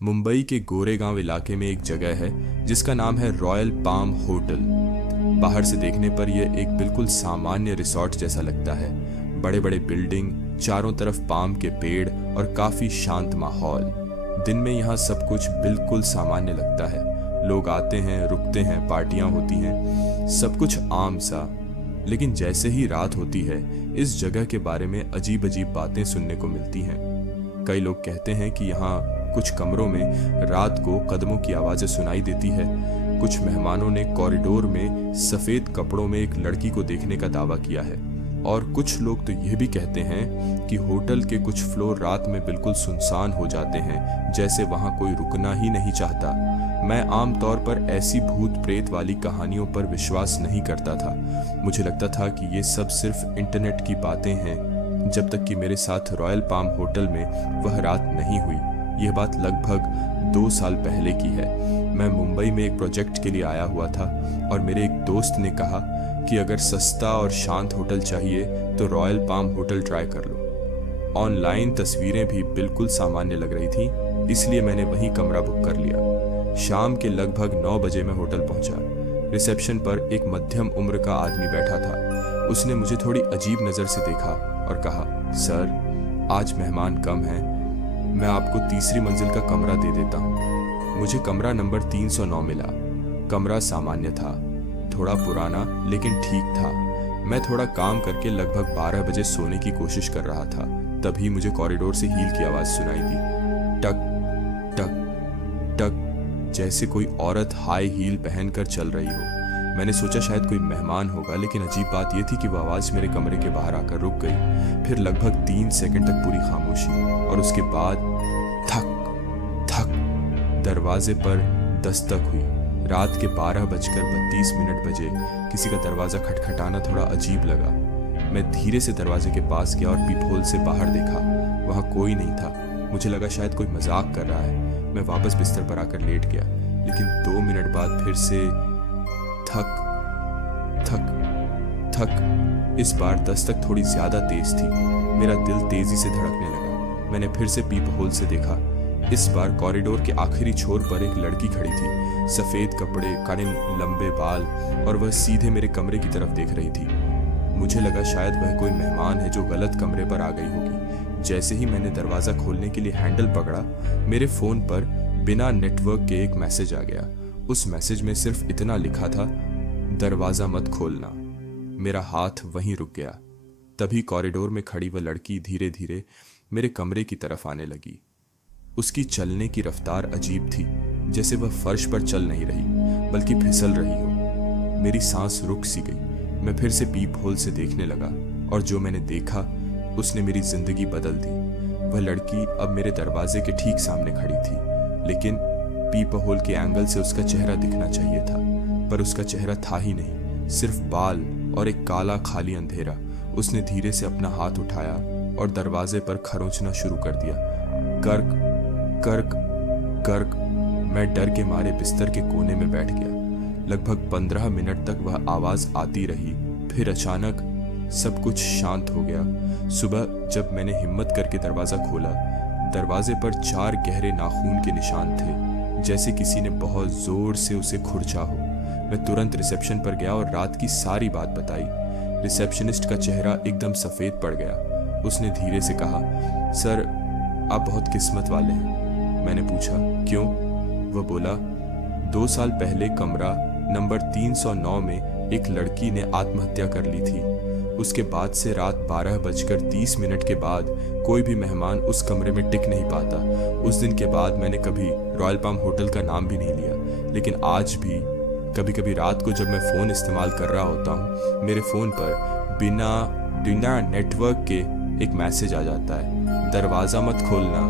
मुंबई के गोरेगांव इलाके में एक जगह है जिसका नाम है रॉयल पाम होटल। बाहर से देखने पर यह एक बिल्कुल सामान्य रिसॉर्ट जैसा लगता है। बड़े बड़े बिल्डिंग, चारों तरफ पाम के पेड़ और काफी शांत माहौल। दिन में यहाँ सब कुछ बिल्कुल सामान्य लगता है। लोग आते हैं, रुकते हैं, पार्टियां होती हैं, सब कुछ आम सा। लेकिन जैसे ही रात होती है, इस जगह के बारे में अजीब अजीब बातें सुनने को मिलती हैं। कई लोग कहते हैं कि यहाँ कुछ कमरों में रात को कदमों की आवाजें सुनाई देती है। कुछ मेहमानों ने कॉरिडोर में सफेद कपड़ों में एक लड़की को देखने का दावा किया है। और कुछ लोग तो यह भी कहते हैं कि होटल के कुछ फ्लोर रात में बिल्कुल सुनसान हो जाते हैं, जैसे वहां कोई रुकना ही नहीं चाहता। मैं आमतौर पर ऐसी भूत प्रेत वाली कहानियों पर विश्वास नहीं करता था। मुझे लगता था कि ये सब सिर्फ इंटरनेट की बातें हैं, जब तक कि मेरे साथ रॉयल पाम होटल में वह रात नहीं हुई। यह बात लगभग 2 साल पहले की है। मैं मुंबई में एक प्रोजेक्ट के लिए आया हुआ था और मेरे एक दोस्त ने कहा कि अगर सस्ता और शांत होटल चाहिए तो रॉयल पाम होटल ट्राई कर लो। ऑनलाइन तस्वीरें भी बिल्कुल सामान्य लग रही थी, इसलिए मैंने वहीं कमरा बुक कर लिया। शाम के लगभग 9 बजे मैं होटल पहुंचा। रिसेप्शन पर एक मध्यम उम्र का आदमी बैठा था। उसने मुझे थोड़ी अजीब नज़र से देखा और कहा, सर, आज मेहमान कम हैं, मैं आपको तीसरी मंजिल का कमरा दे देता हूँ। मुझे कमरा नंबर 309 मिला। कमरा सामान्य था, थोड़ा पुराना लेकिन ठीक था। मैं थोड़ा काम करके लगभग 12 बजे सोने की कोशिश कर रहा था। तभी मुझे कॉरिडोर से हील की आवाज़ सुनाई दी, टक टक टक, जैसे कोई औरत हाई हील पहनकर चल रही हो। मैंने सोचा शायद कोई मेहमान होगा, लेकिन अजीब बात यह थी कि वह आवाज़ मेरे कमरे के बाहर आकर रुक गई। फिर लगभग 3 सेकंड तक पूरी खामोशी और उसके बाद थक थक दरवाजे पर दस्तक हुई। रात के 12:32 बजे किसी का दरवाज़ा खटखटाना थोड़ा अजीब लगा। मैं धीरे से दरवाजे के पास गया और पीपहोल से बाहर देखा। वहाँ कोई नहीं था। मुझे लगा शायद कोई मजाक कर रहा है। मैं वापस बिस्तर पर आकर लेट गया, लेकिन 2 मिनट बाद फिर से थक थक थक। इस बार दस्तक थोड़ी ज्यादा तेज थी। मेरा दिल तेजी से धड़कने लगा। मैंने फिर से पीपहोल से देखा। इस बार कॉरिडोर के आखिरी छोर पर एक लड़की खड़ी थी, सफेद कपड़े, काले लंबे बाल, और वह सीधे मेरे कमरे की तरफ देख रही थी। मुझे लगा शायद वह कोई मेहमान है जो गलत कमरे पर आ गई होगी। जैसे ही मैंने दरवाजा खोलने के लिए हैंडल पकड़ा, मेरे फोन पर बिना नेटवर्क के एक मैसेज आ गया। उस मैसेज में सिर्फ इतना लिखा था, दरवाजा मत खोलना। मेरा हाथ वहीं रुक गया। तभी कॉरिडोर में खड़ी वह लड़की धीरे धीरे मेरे कमरे की तरफ आने लगी। उसकी चलने की रफ्तार अजीब थी, जैसे वह फर्श पर चल नहीं रही बल्कि फिसल रही हो। मेरी सांस रुक सी गई। मैं फिर से पीप होल से देखने लगा और जो मैंने देखा उसने मेरी जिंदगी बदल दी। वह लड़की अब मेरे दरवाजे के ठीक सामने खड़ी थी, लेकिन पीप होल के एंगल से उसका चेहरा दिखना चाहिए था, पर उसका चेहरा था ही नहीं, सिर्फ बाल और एक काला खाली अंधेरा। उसने धीरे से अपना हाथ उठाया और दरवाजे पर खरोंचना शुरू कर दिया, कर्क कर्क कर्क। मैं डर के मारे बिस्तर के कोने में बैठ गया। लगभग 15 मिनट तक वह आवाज आती रही, फिर अचानक सब कुछ शांत हो गया। सुबह जब मैंने हिम्मत करके दरवाजा खोला, दरवाजे पर 4 गहरे नाखून के निशान थे, जैसे किसी ने बहुत जोर से उसे खुरचा हो। मैं तुरंत रिसेप्शन पर गया और रात की सारी बात बताई। रिसेप्शनिस्ट का चेहरा एकदम सफेद पड़ गया। उसने धीरे से कहा, सर, आप बहुत किस्मत वाले हैं। मैंने पूछा, क्यों? वह बोला, 2 साल पहले कमरा नंबर 309 में एक लड़की ने आत्महत्या कर ली थी। उसके बाद से रात 12:30 के बाद कोई भी मेहमान उस कमरे में टिक नहीं पाता। उस दिन के बाद मैंने कभी रॉयल पाम होटल का नाम भी नहीं लिया, लेकिन आज भी कभी कभी रात को जब मैं फ़ोन इस्तेमाल कर रहा होता हूँ, मेरे फ़ोन पर बिना नेटवर्क के एक मैसेज आ जाता है, दरवाज़ा मत खोलना,